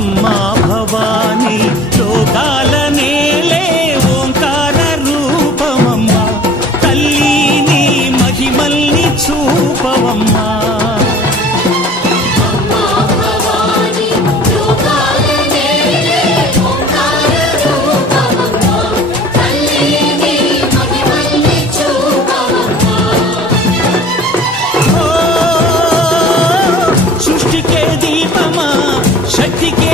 అమ్మా భవానీ లోకాల నేలే ఓంకార రూపమమ్మా తల్లి నీ మహిమల్ని చూపవమ్మా శక్తికే